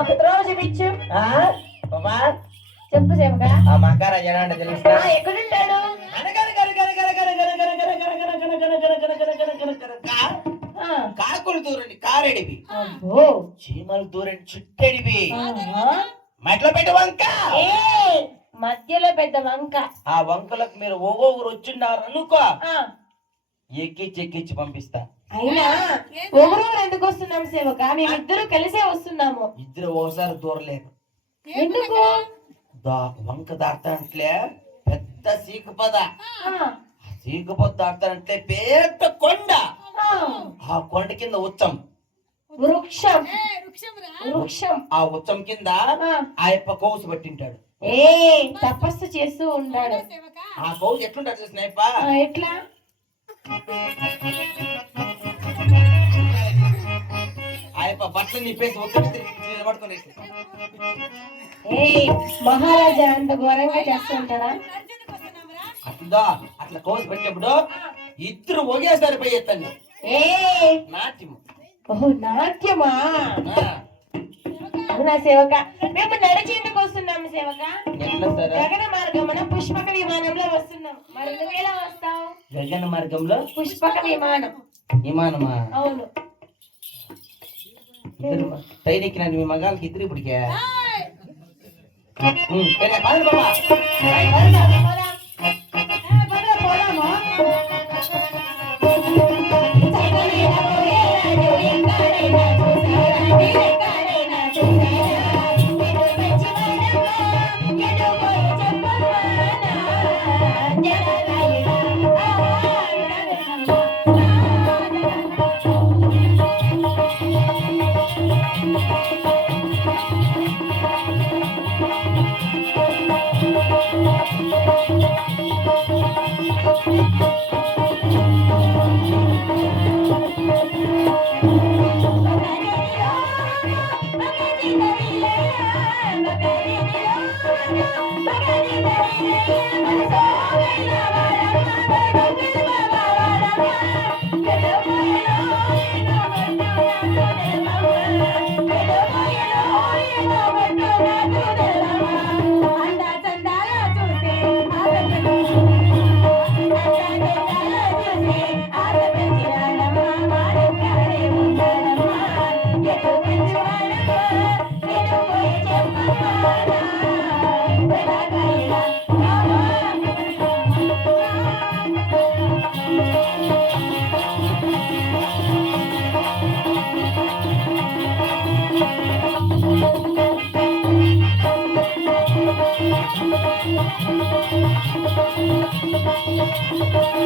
ఒక త్రోవ చూపించు. చెప్పు సేవక. ఆ మహారాజా అంటే తెలుసా? ఎక్కడుంటాడు? కాకులు దూరండి కారెడివి, చీమలు దూరండి చుట్టెడివి, మెట్ల పెద్ద వంక, మధ్యలో పెద్ద వంక. ఆ వంకలకు మీరు ఒక్కొక్కరు వచ్చిన్నారు అనుకో, ఎక్కించి పంపిస్తా. అయినా ఒకరు ఎందుకు వస్తున్నాం సేవక? మేమిద్దరు కలిసే వస్తున్నాము. ఇద్దరు ఒకసారి దూరలేదు. ఎందుకు? వంక దాటాంట్లే పెద్ద సీకపద, సీకపద దాటాంట్లే పెద్ద కొండ, ఆ కొండ కింద ఉచ్చం వృక్షం. ఆ ఉచ్చం కింద ఆ యొక్క కౌసు పట్టింటాడు. తపస్సు చేస్తూ ఉంటాడు. ఆ కౌసు ఎట్లుంటాడు చూసినాయప్ప? ఎట్లా? ఆ యొక్క బట్టలు నిప్పేసి ఒక్కటి నిలబడుకుని మహారాజా అంత ఘోరంగా చేస్తూ ఉంటారా? అట్లా కౌసు పెట్టినప్పుడు ఇద్దరు ఒకేసారి పోయి ఎత్తండి. నాట్యము. ఓహో నాట్యమా? అవునా సేవక? మేము నడిచేందుకు వస్తున్నాము సేవక. గగన మార్గమున పుష్పక విమానంలో వస్తున్నాం. మరి నువ్వు ఎలా వస్తావు? గగన మార్గంలో పుష్పక విమానం. విమానమా? అవును. ట్రైన్ ఎక్కినా మీ మగాళ్ళకి ఇద్దరు ఇప్పటికే.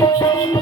Thank you.